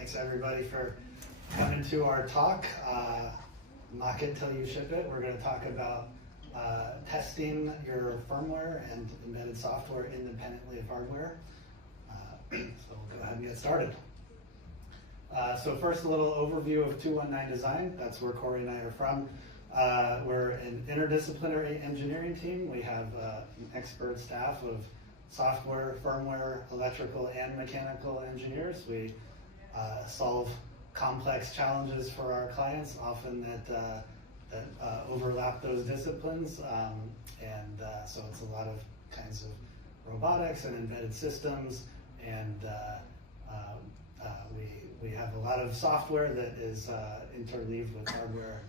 Thanks everybody for coming to our talk. Mock it till you ship it. We're going to talk about testing your firmware and embedded software independently of hardware. So we'll go ahead and get started. So first, a little overview of 219 Design. That's where Corey and I are from. We're an interdisciplinary engineering team. We have an expert staff of software, firmware, electrical, and mechanical engineers. We solve complex challenges for our clients, often that overlap those disciplines. So it's a lot of kinds of robotics and embedded systems, and we have a lot of software that is interleaved with hardware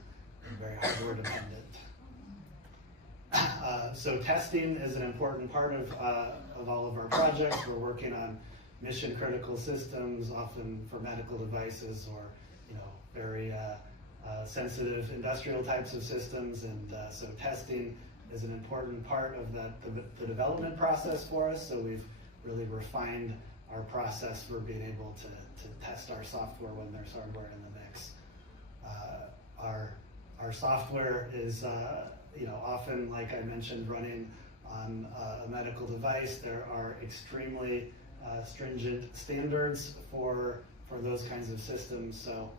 and very hardware dependent. So testing is an important part of all of our projects. We're working on mission critical systems, often for medical devices or very sensitive industrial types of systems, and so testing is an important part of the development process for us. So we've really refined our process for being able to test our software when there's hardware in the mix. Our software is often, like I mentioned, running on a medical device. There are extremely stringent standards for those kinds of systems. So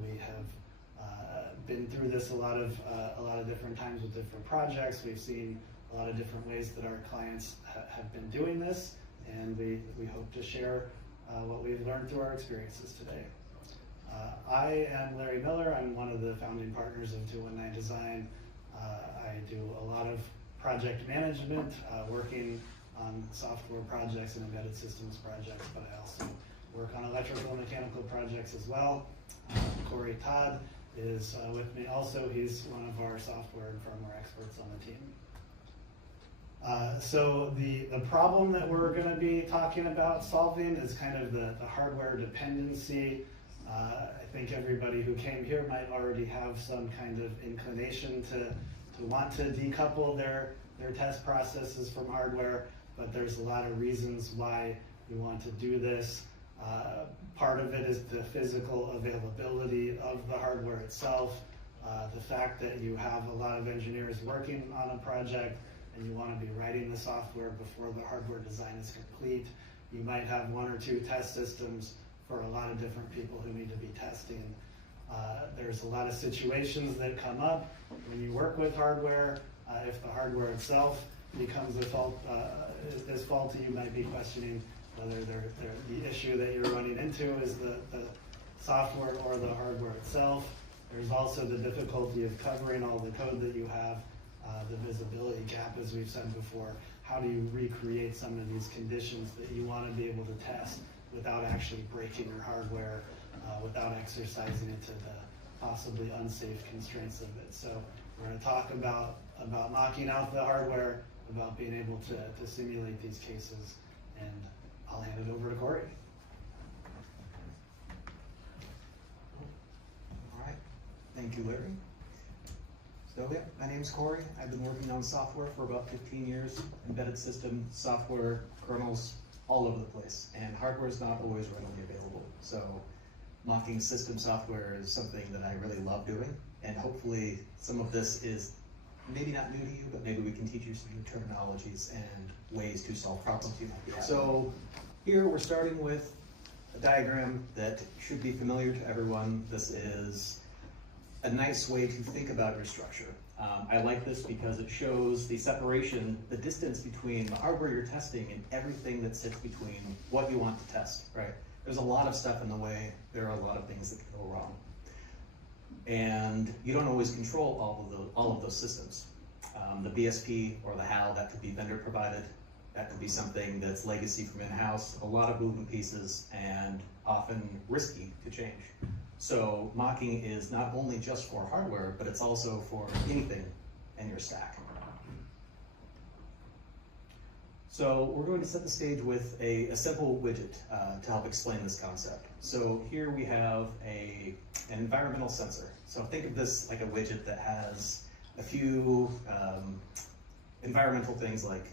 we have been through this a lot of different times with different projects. We've seen a lot of different ways that our clients have been doing this, and we hope to share what we've learned through our experiences today. I am Larry Miller. I'm one of the founding partners of 219 Design. I do a lot of project management, working on software projects and embedded systems projects, but I also work on electrical and mechanical projects as well. Corey Todd is with me also. He's one of our software and firmware experts on the team. So the problem that we're going to be talking about solving is kind of the hardware dependency. I think everybody who came here might already have some kind of inclination to want to decouple their test processes from hardware, but there's a lot of reasons why we want to do this. Part of it is the physical availability of the hardware itself, the fact that you have a lot of engineers working on a project and you want to be writing the software before the hardware design is complete. You might have one or two test systems for a lot of different people who need to be testing. There's a lot of situations that come up when you work with hardware. If the hardware itself becomes is faulty, you might be questioning whether the issue that you're running into is the software or the hardware itself. There's also the difficulty of covering all the code that you have, the visibility gap, as we've said before. How do you recreate some of these conditions that you want to be able to test without actually breaking your hardware, without exercising it to the possibly unsafe constraints of it? So we're going to talk about knocking out the hardware, about being able to simulate these cases, and I'll hand it over to Corey. All right, thank you, Larry. So yeah, my name's Corey. I've been working on software for about 15 years, embedded system, software, kernels, all over the place, and hardware is not always readily available. So mocking system software is something that I really love doing, and hopefully some of this is maybe not new to you, but maybe we can teach you some new terminologies and ways to solve problems you might be having. So here we're starting with a diagram that should be familiar to everyone. This is a nice way to think about your structure. I like this because it shows the separation, the distance between the hardware you're testing and everything that sits between what you want to test, right? There's a lot of stuff in the way. There are a lot of things that can go wrong. And you don't always control all of those systems. The BSP or the HAL, that could be vendor provided. That could be something that's legacy from in-house, a lot of moving pieces, and often risky to change. So mocking is not only just for hardware, but it's also for anything in your stack. So we're going to set the stage with a simple widget to help explain this concept. So here we have an environmental sensor. So think of this like a widget that has a few environmental things like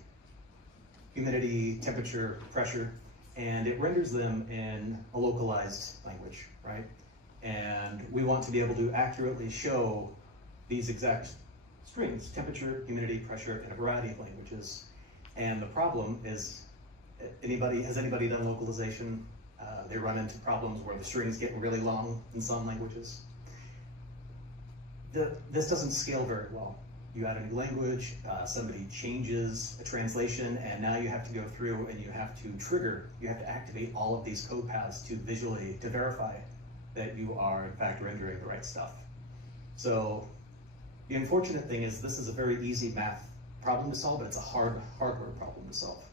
humidity, temperature, pressure, and it renders them in a localized language, right? And we want to be able to accurately show these exact strings, temperature, humidity, pressure, in a variety of languages. And the problem is, has anybody done localization? They run into problems where the strings get really long in some languages. This doesn't scale very well. You add a new language, somebody changes a translation, and now you have to go through and you have to activate all of these code paths to verify that you are in fact rendering the right stuff. So the unfortunate thing is this is a very easy math problem to solve, but it's a hardware problem to solve.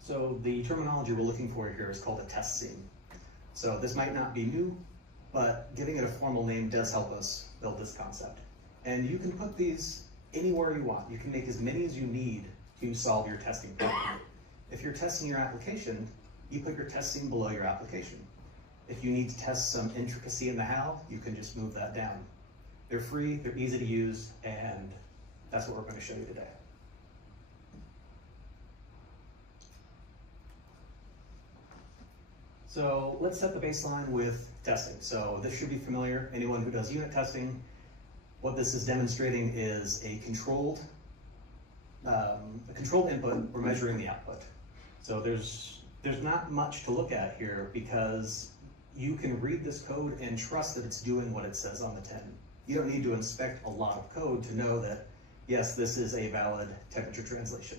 So the terminology we're looking for here is called a test scene. So this might not be new, but giving it a formal name does help us build this concept. And you can put these anywhere you want. You can make as many as you need to solve your testing problem. If you're testing your application, you put your test scene below your application. If you need to test some intricacy in the how, you can just move that down. They're free, they're easy to use, and that's what we're going to show you today. So let's set the baseline with testing. So this should be familiar. Anyone who does unit testing, what this is demonstrating is a controlled input. We're measuring the output. So there's not much to look at here because you can read this code and trust that it's doing what it says on the tin. You don't need to inspect a lot of code to know that, yes, this is a valid temperature translation.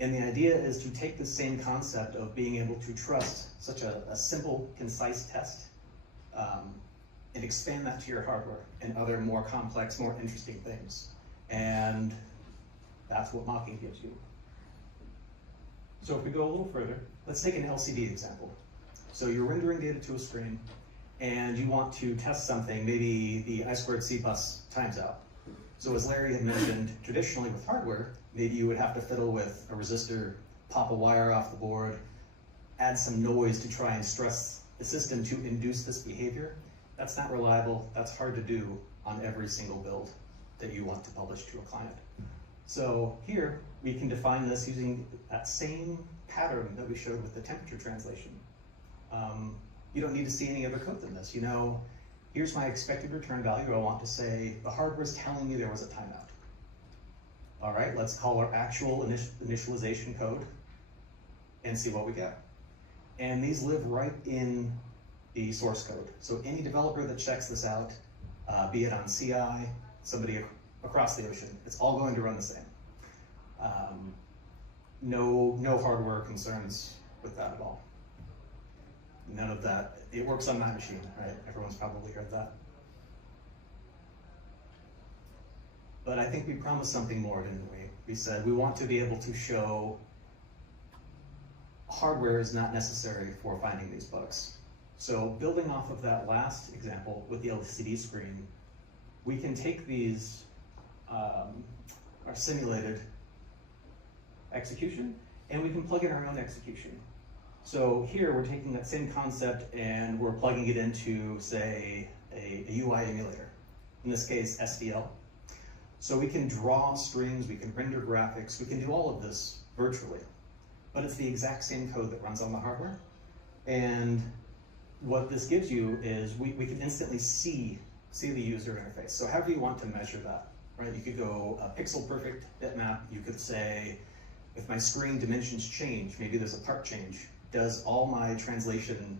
And the idea is to take the same concept of being able to trust such a simple, concise test and expand that to your hardware and other more complex, more interesting things. And that's what mocking gives you. So if we go a little further, let's take an LCD example. So you're rendering data to a screen and you want to test something, maybe the I2C bus times out. So as Larry had mentioned, traditionally with hardware, maybe you would have to fiddle with a resistor, pop a wire off the board, add some noise to try and stress the system to induce this behavior. That's not reliable, that's hard to do on every single build that you want to publish to a client. So here, we can define this using that same pattern that we showed with the temperature translation. You don't need to see any other code than this. You know, here's my expected return value. I want to say the hardware's telling me there was a timeout. All right, let's call our actual initialization code and see what we get. And these live right in the source code. So any developer that checks this out, be it on CI, somebody across the ocean, it's all going to run the same. No hardware concerns with that at all. None of that. It works on my machine, right? Everyone's probably heard that. But I think we promised something more, didn't we? We said we want to be able to show hardware is not necessary for finding these bugs. So building off of that last example with the LCD screen, we can take these, our simulated execution, and we can plug in our own execution. So here we're taking that same concept and we're plugging it into, say, a UI emulator. In this case, SDL. So we can draw strings, we can render graphics, we can do all of this virtually. But it's the exact same code that runs on the hardware. And what this gives you is we can instantly see the user interface. So however you want to measure that, right? You could go a pixel perfect bitmap. You could say, if my screen dimensions change, maybe there's a part change, does all my translation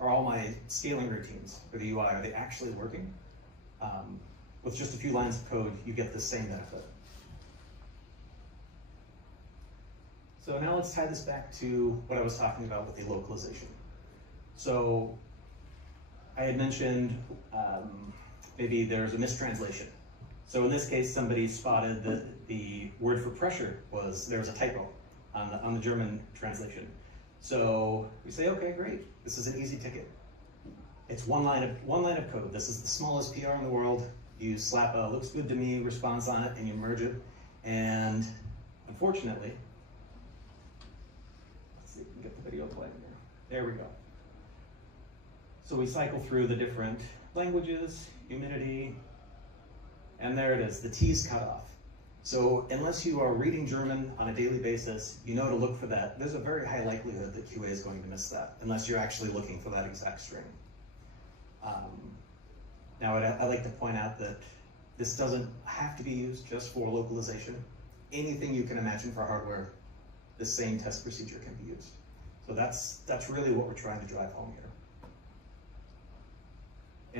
or all my scaling routines for the UI, are they actually working? With just a few lines of code, you get the same benefit. So now let's tie this back to what I was talking about with the localization. So I had mentioned maybe there's a mistranslation. So in this case, somebody spotted that the word for pressure there was a typo on the German translation. So we say, okay, great. This is an easy ticket. It's one line of code. This is the smallest PR in the world. You slap a looks good to me response on it and you merge it. And unfortunately, let's see if we can get the video playing there. There we go. So we cycle through the different languages, humidity, and there it is, the T's cut off. So unless you are reading German on a daily basis, you know to look for that. There's a very high likelihood that QA is going to miss that, unless you're actually looking for that exact string. Now, I'd like to point out that this doesn't have to be used just for localization. Anything you can imagine for hardware, the same test procedure can be used. So that's really what we're trying to drive home here.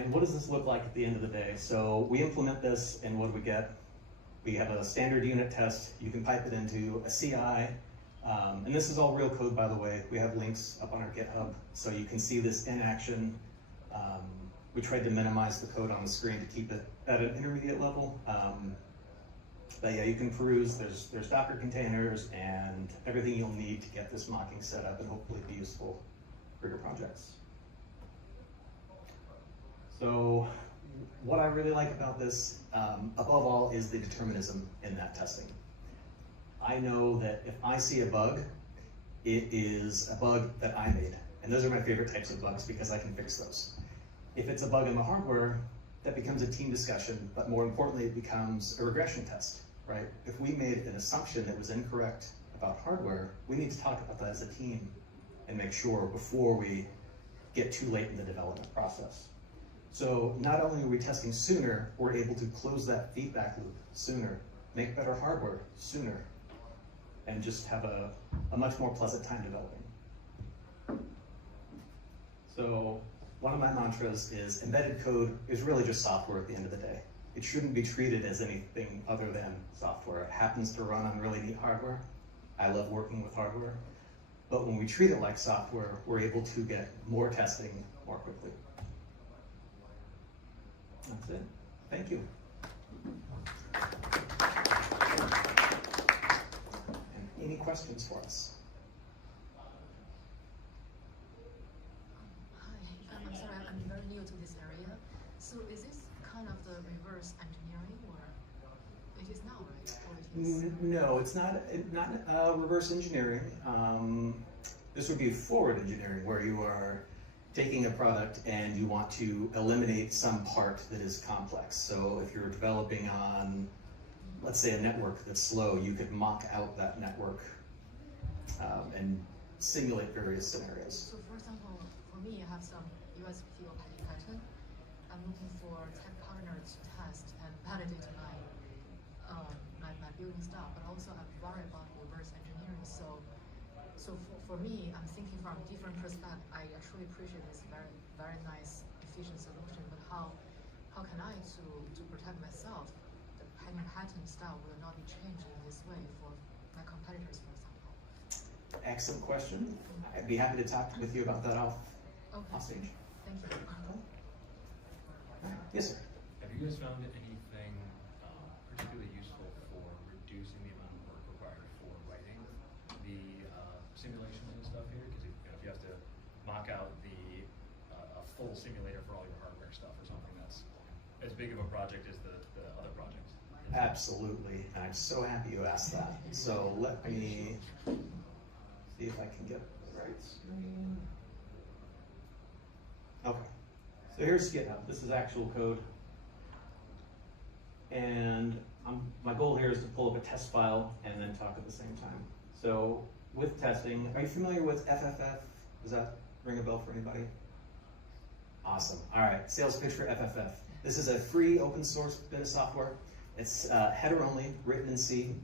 And what does this look like at the end of the day? So we implement this, and what do we get? We have a standard unit test. You can pipe it into a CI. And this is all real code, by the way. We have links up on our GitHub, so you can see this in action. We tried to minimize the code on the screen to keep it at an intermediate level. But yeah, you can peruse. There's Docker containers and everything you'll need to get this mocking set up and hopefully be useful for your projects. So what I really like about this, above all, is the determinism in that testing. I know that if I see a bug, it is a bug that I made. And those are my favorite types of bugs because I can fix those. If it's a bug in the hardware, that becomes a team discussion, but more importantly, it becomes a regression test, right? If we made an assumption that was incorrect about hardware, we need to talk about that as a team and make sure before we get too late in the development process. So not only are we testing sooner, we're able to close that feedback loop sooner, make better hardware sooner, and just have a much more pleasant time developing. So one of my mantras is embedded code is really just software at the end of the day. It shouldn't be treated as anything other than software. It happens to run on really neat hardware. I love working with hardware. But when we treat it like software, we're able to get more testing more quickly. That's it. Thank you. And any questions for us? Hi, I'm sorry, I'm very new to this area. So is this kind of the reverse engineering, or it is now, right? Or it is... No, it's not reverse engineering. This would be forward engineering, where you are taking a product and you want to eliminate some part that is complex. So if you're developing on, let's say, a network that's slow, you could mock out that network and simulate various scenarios. So for example, for me, I have some USB or pattern. I'm looking for tech partners to test and validate my building stuff, but also I'm worried about reverse engineering. So for me, I'm thinking from different perspectives. I actually appreciate this very nice, efficient solution, but how can I to protect myself? The pattern style will not be changed in this way for my competitors, for example. Excellent question. I'd be happy to talk with you about that off stage. Thank you. Yes, sir. Have you guys found anything particularly useful for reducing the amount of work required for writing the simulation and stuff here? Because if you have to mock out a full simulator for all your hardware stuff or something that's as big of a project as the other projects. Absolutely. I'm so happy you asked that. So let me see if I can get the right screen. Okay. So here's GitHub. This is actual code. And my goal here is to pull up a test file and then talk at the same time. So with testing, are you familiar with FFF? Does that ring a bell for anybody? Awesome. All right, sales pitch for FFF. This is a free open source bit of software. It's header only, written in C.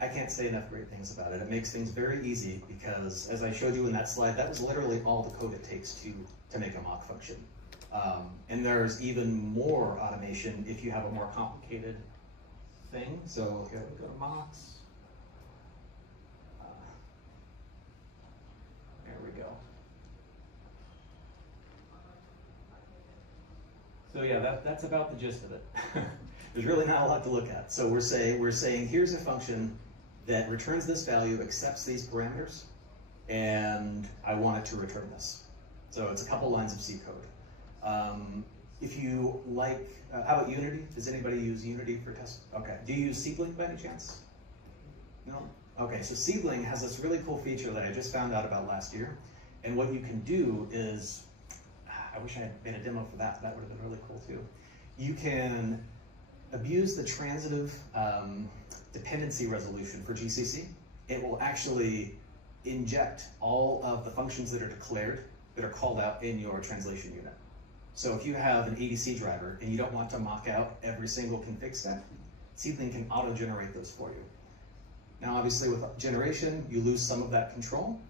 I can't say enough great things about it. It makes things very easy because, as I showed you in that slide, that was literally all the code it takes to make a mock function. And there's even more automation if you have a more complicated thing. So here we go to mocks. There we go. So yeah, that's about the gist of it. There's really not a lot to look at. So we're saying here's a function that returns this value, accepts these parameters, and I want it to return this. So it's a couple lines of C code. If you like, how about Unity? Does anybody use Unity for test? Okay. Do you use Seedling by any chance? No? Okay, so Seedling has this really cool feature that I just found out about last year. And what you can do is, I wish I had made a demo for that. That would have been really cool too. You can abuse the transitive dependency resolution for GCC, it will actually inject all of the functions that are declared, that are called out in your translation unit. So if you have an ADC driver and you don't want to mock out every single config step, Seedling can auto-generate those for you. Now obviously with generation, you lose some of that control,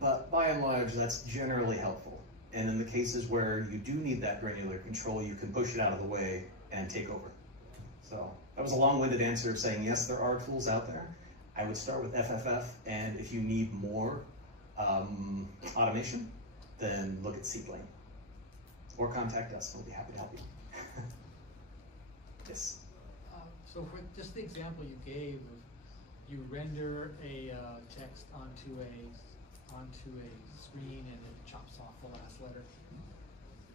but by and large, that's generally helpful. And in the cases where you do need that granular control, you can push it out of the way and take over. So that was a long-winded answer of saying, yes, there are tools out there. I would start with FFF, and if you need more automation, then look at Seedling. Or contact us, we'll be happy to help you. Yes? So for just the example you gave of you render a text onto a screen and it chops off the last letter,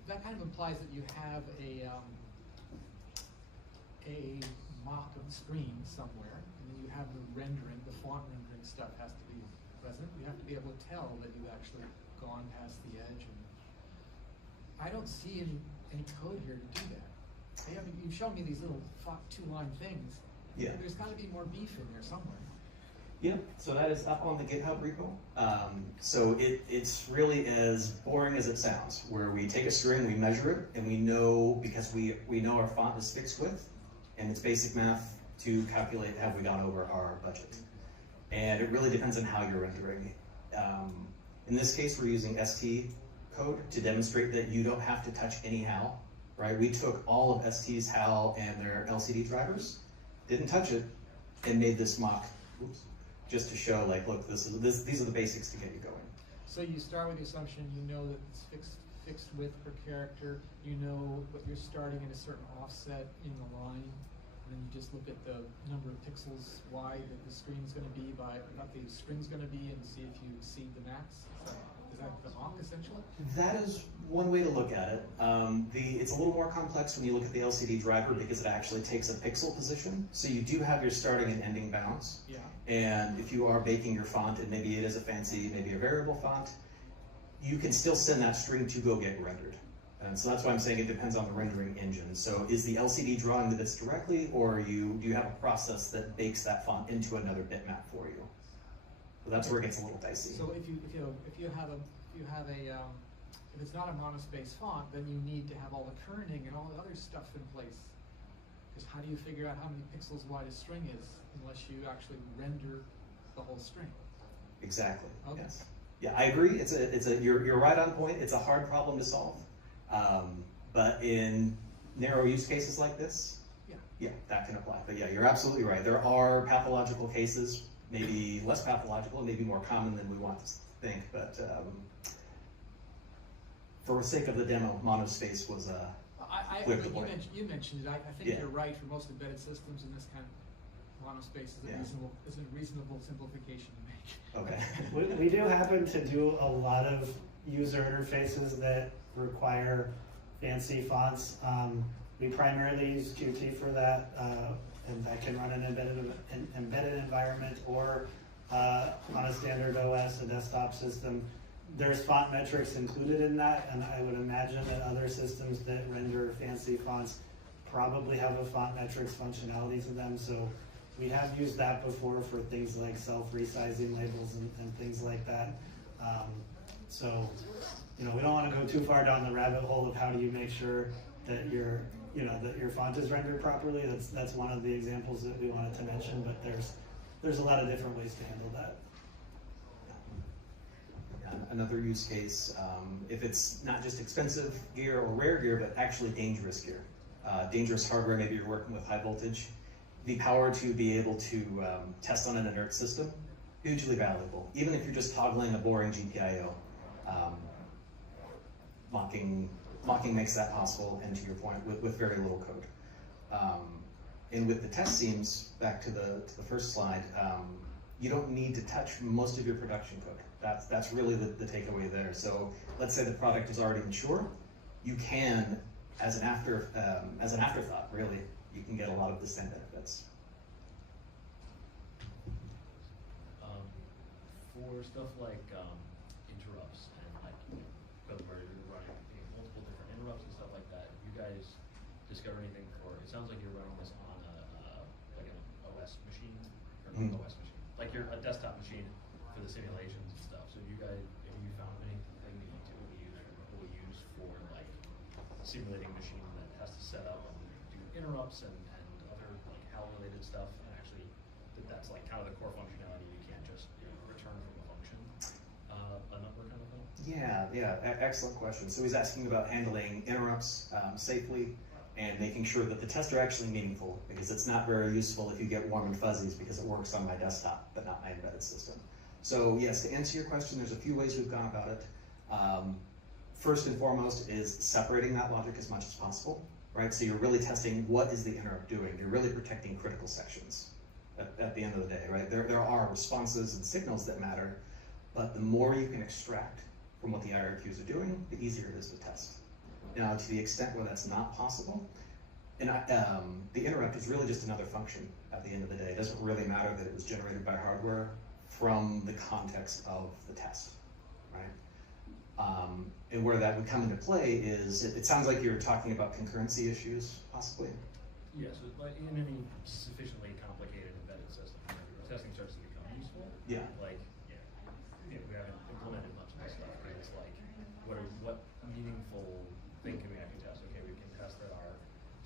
that kind of implies that you have a mock of the screen somewhere, and then you have the rendering, the font rendering stuff has to be present. You have to be able to tell that you've actually gone past the edge. And I don't see any code here to do that. You've shown me these little two-line things. Yeah. There's got to be more beef in there somewhere. Yeah, so that is up on the GitHub repo. So it's really as boring as it sounds, where we take a string, we measure it, and we know, because we know our font is fixed width, and it's basic math to calculate have we gone over our budget. And it really depends on how you're rendering. In this case, we're using ST code to demonstrate that you don't have to touch any HAL, right? We took all of ST's HAL and their LCD drivers, didn't touch it, and made this mock, just to show, like, look, these are the basics to get you going. So you start with the assumption you know that it's fixed width per character, you know what you're starting at a certain offset in the line, and then you just look at the number of pixels wide that the screen's going to be what the string's going to be, and see if you exceed the max. Is that the mock, essentially? That is one way to look at it. It's a little more complex when you look at the LCD driver because it actually takes a pixel position. So you do have your starting and ending bounds. Yeah. And if you are baking your font, and maybe it is a fancy, maybe a variable font, you can still send that string to go get rendered. And so that's why I'm saying it depends on the rendering engine. So is the LCD drawing the bits directly, or do you have a process that bakes that font into another bitmap for you? So that's where it gets a little dicey. So if it's not a monospace font, then you need to have all the kerning and all the other stuff in place. Because how do you figure out how many pixels wide a string is unless you actually render the whole string? Exactly. Okay. Yes. Yeah, I agree. You're right on point. It's a hard problem to solve. But in narrow use cases like this, yeah, that can apply. But yeah, you're absolutely right. There are pathological cases, maybe less pathological, maybe more common than we want to think. But for the sake of the demo, monospace was you mentioned it. I think Yeah. you're right. For most embedded systems in this kind of monospace is a reasonable simplification to make. Okay. We do happen to do a lot of user interfaces that require fancy fonts. We primarily use Qt for that, and that can run an embedded environment or on a standard OS, a desktop system. There's font metrics included in that, and I would imagine that other systems that render fancy fonts probably have a font metrics functionality to them. So we have used that before for things like self-resizing labels and things like that. So, we don't want to go too far down the rabbit hole of how do you make sure that your font is rendered properly. That's one of the examples that we wanted to mention, but there's a lot of different ways to handle that. Another use case, if it's not just expensive gear or rare gear, but actually dangerous gear. Dangerous hardware, maybe you're working with high voltage. The power to be able to test on an inert system, hugely valuable. Even if you're just toggling a boring GPIO, mocking makes that possible, and to your point, with very little code. And with the test seams, back to the first slide, you don't need to touch most of your production code. That's really the takeaway there. So let's say the product is already mature, you can, as an afterthought, really, you can get a lot of the same benefits. For stuff like interrupts and where you're running multiple different interrupts and stuff like that, you guys discover anything for? It sounds like you're running this on Mhm. OS machine, like a desktop machine for the simulations and stuff. So have you found anything that you typically use for like simulating a machine that has to set up and do interrupts and other like HAL related stuff, and actually that's like kind of the core functionality. You can't just return from a function, a number kind of thing. Excellent question. So he's asking about handling interrupts safely and making sure that the tests are actually meaningful, because it's not very useful if you get warm and fuzzies because it works on my desktop but not my embedded system. So yes, to answer your question, there's a few ways we've gone about it. First and foremost is separating that logic as much as possible, right? So you're really testing what is the interrupt doing. You're really protecting critical sections at the end of the day, right? There are responses and signals that matter, but the more you can extract from what the IRQs are doing, the easier it is to test. Now, to the extent where that's not possible, and the interrupt is really just another function at the end of the day. It doesn't really matter that it was generated by hardware from the context of the test, right? And where that would come into play is, it sounds like you're talking about concurrency issues, possibly. Yeah, so like in any sufficiently complicated embedded system, testing starts to become useful. Yeah. Like, we haven't implemented much of this stuff, because it's like, what meaningful thing can we actually test? Okay, we can test that our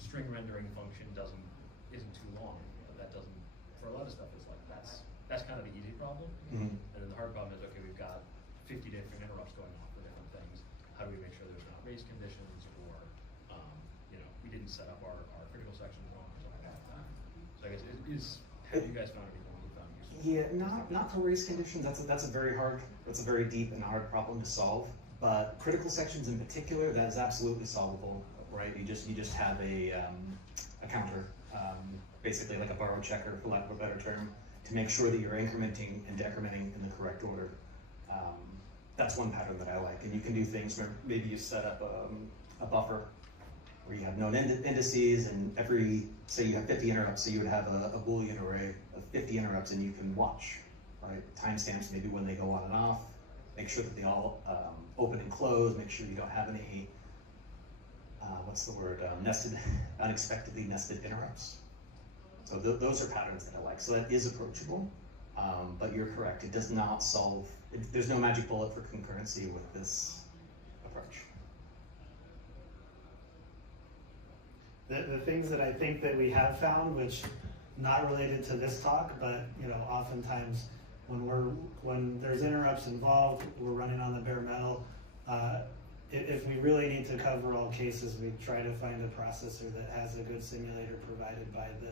string rendering function isn't too long, but that doesn't, for a lot of stuff, it's like, that's kind of the easy problem. Mm-hmm. And then the hard problem is, okay, we've got 50 different interrupts going on for different things. How do we make sure there's not race conditions, or we didn't set up our critical sections wrong, or something like that. So I guess have you guys found anything you found useful? Yeah, not for race conditions. That's a very deep and hard problem to solve. But critical sections in particular, that is absolutely solvable, right? You just have a counter, basically like a borrow checker, for lack of a better term, to make sure that you're incrementing and decrementing in the correct order. That's one pattern that I like. And you can do things where maybe you set up a buffer where you have known indices, and say you have 50 interrupts, so you would have a Boolean array of 50 interrupts, and you can watch, right? Timestamps maybe when they go on and off, make sure that they all open and close, make sure you don't have any, unexpectedly nested interrupts. So those are patterns that I like. So that is approachable, but you're correct. It does not solve, there's no magic bullet for concurrency with this approach. The things that I think that we have found, which not related to this talk, but oftentimes when there's interrupts involved, we're running on the bare metal. If we really need to cover all cases, we try to find a processor that has a good simulator provided by the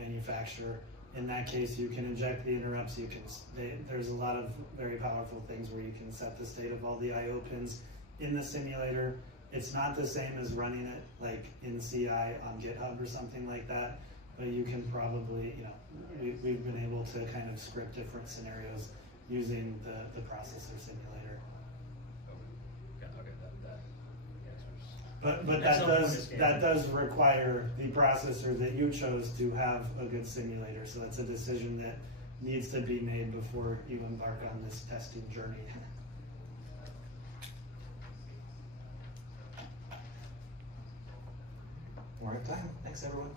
manufacturer. In that case, you can inject the interrupts. There's a lot of very powerful things where you can set the state of all the I/O pins in the simulator. It's not the same as running it like in CI on GitHub or something like that, but you can probably, we've been able to kind of script different scenarios using the processor simulator. Okay, that answers. But that does require the processor that you chose to have a good simulator. So that's a decision that needs to be made before you embark on this testing journey. We're at time. Thanks, everyone.